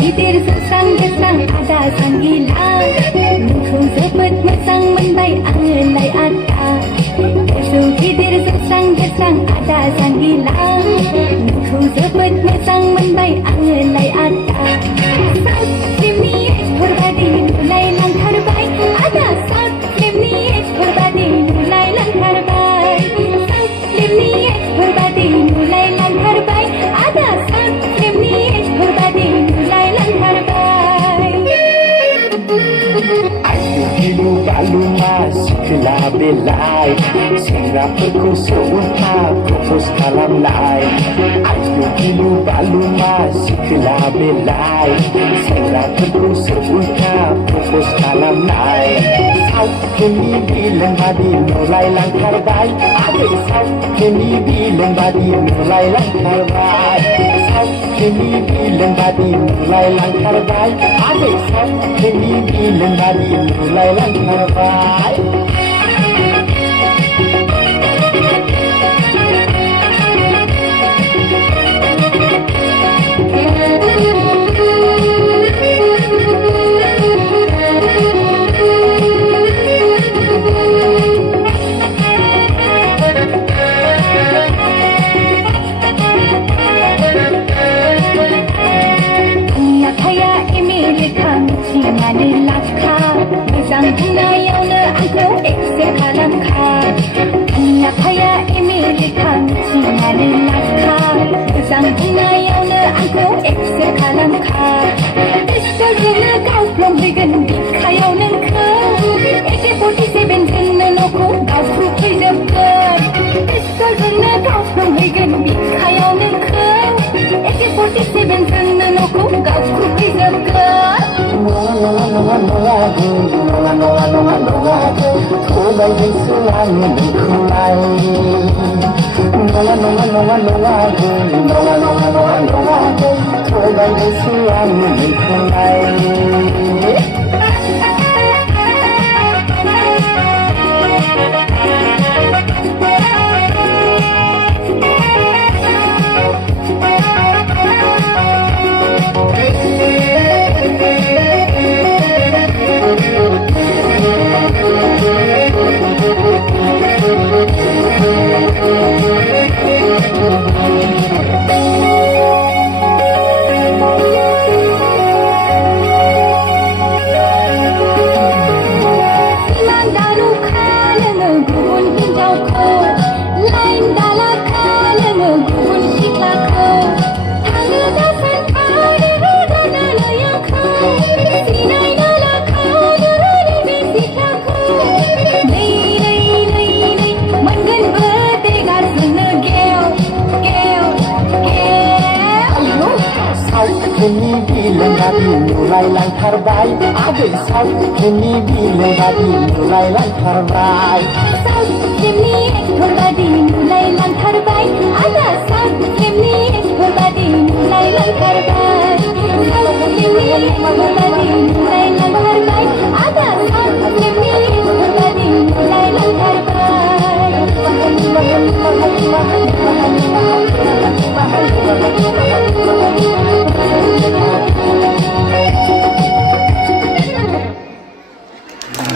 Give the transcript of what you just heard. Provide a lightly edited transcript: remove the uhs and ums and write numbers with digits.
गिदिर जौस्रां गेस्रां आदा जांगिला नोंखौ जोबोद मोजां मोनबाय आङोलाय आदा गोजौ गिदिर जौस्रां गेस्रां आदा जांगिला नोंखौ जोबोद मोजां मोनबाय आङोलाय आदा साउथ फिल्मनि एक्टर बादि नुलायलांथारबाय आदा साउथ फिल्मनि एक्टर बादि नुलायलांथारबाय साउथ फिल्मनि एक्टर बादि नुलायलांथारबाय आदा साउथ फिल्मनि एक्टर बादि नुलायलांथारबाय गिलु बालुमा सिखोला बेलाय सेंग्राफोरखौ सौहा प्रपज खालामनाय आयु गिलु बालुमा सिखोला बेलाय सेंग्राफोरखौ सौहा प्रपज खालामनाय साउथ फिल्मनि बिलन बादि नुलायलांथारबाय आदै साउथ फिल्मनि बिलन बादि नुलायलांथारबाय साउथ फिल्मनि बिलन बादि नुलायलांथारबाय आदै साउथ फिल्मनि बिलन बादि नुलायलांथारबाय मिथिनानै लाखा मोजां बुंनायावनो आंखौ एक्सेप्ट खालामखा आंनि आफाया आमेरिका मिथिनानै लाखा मोजां बुंनायावनो आंखौ एक्सेप्ट खालामखा पिस्तलजोंनो गावफ्लंहैगोन बिखायाव नोंखौ AK-47 जोंनो न'खौ गावख्रुबहैजोबगोन पिस्तलजोंनो गावफ्लंहैगोन बिखायाव नोंखौ AK-47 जोंनो न'खौ गावख्रुबहैजोबगोन थगायदोंसो आङो नोंखौलाय थगायदोंसो आङो नोंखौलाय फिल्मनि बिलन बादि नुलायलांथारबाय आदै साउथ फिल्मनि बिलन बादि नुलायलांथारबाय साउथ फिल्मनि एक्टर बादि नुलायलांथारबाय आदा साउथ फिल्मनि एक्टर बादि नुलायलांथारबाय साउथ फिल्मनि एक्टर बादि नुलायलांथारबाय आदा साउथ फिल्मनि एक्टर बादि नुलायलांथारबाय